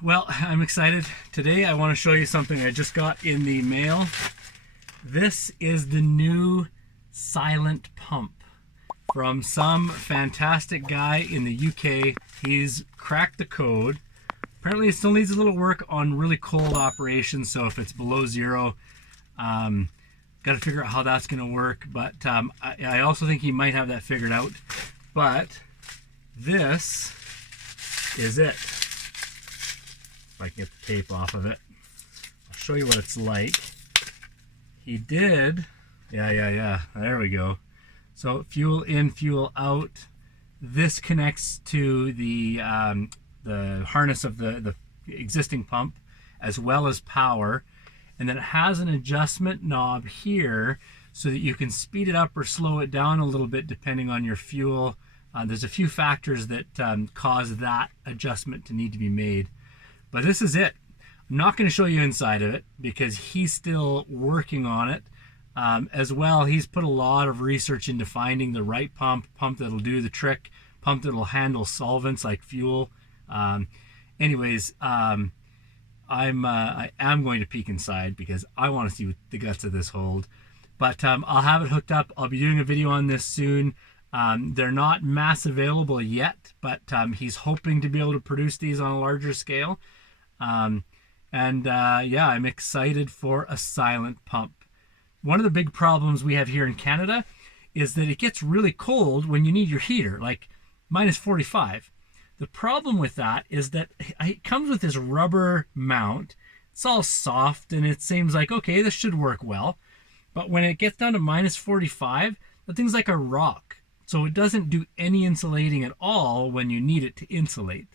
Well, I'm excited. Today I want to show you something I just got in the mail. This is the new silent pump from some fantastic guy in the UK. He's cracked the code. Apparently it still needs a little work on really cold operations, so if it's below zero, got to figure out how that's going to work. But I also think he might have that figured out. But this is it. If I can get the tape off of it, I'll show you what it's like. He did, yeah, there we go. So fuel in, fuel out. This connects to the harness of the existing pump, as well as power. And then it has an adjustment knob here so that you can speed it up or slow it down a little bit depending on your fuel. There's a few factors that cause that adjustment to need to be made. But this is it. I'm not going to show you inside of it because he's still working on it. As well, he's put a lot of research into finding the right pump that'll do the trick, pump that'll handle solvents like fuel. I am going to peek inside because I want to see what the guts of this hold. But I'll have it hooked up. I'll be doing a video on this soon. They're not mass available yet, but he's hoping to be able to produce these on a larger scale. Yeah, I'm excited for a silent pump. One of the big problems we have here in Canada is that it gets really cold when you need your heater, like -45. The problem with that is that it comes with this rubber mount. It's all soft and it seems like, okay, this should work well. But when it gets down to -45, the thing's like a rock. So it doesn't do any insulating at all when you need it to insulate.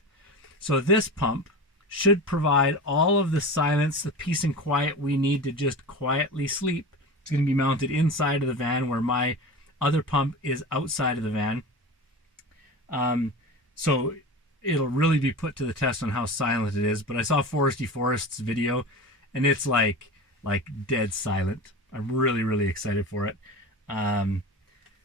So this pump should provide all of the silence, the peace and quiet we need to just quietly sleep. It's going to be mounted inside of the van where my other pump is outside of the van. So it'll really be put to the test on how silent it is. But I saw Forest's video and it's like dead silent. I'm really excited for it.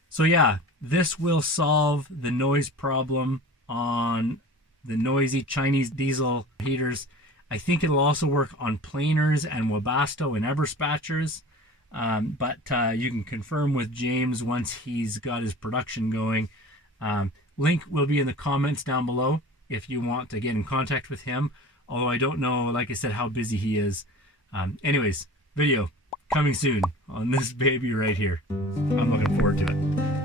So yeah, this will solve the noise problem on the noisy Chinese diesel heaters. I think it'll also work on planers and Webasto and Eberspachers. But you can confirm with James once he's got his production going. Link will be in the comments down below if you want to get in contact with him. Although I don't know, like I said, how busy he is. Anyways, video coming soon on this baby right here. I'm looking forward to it.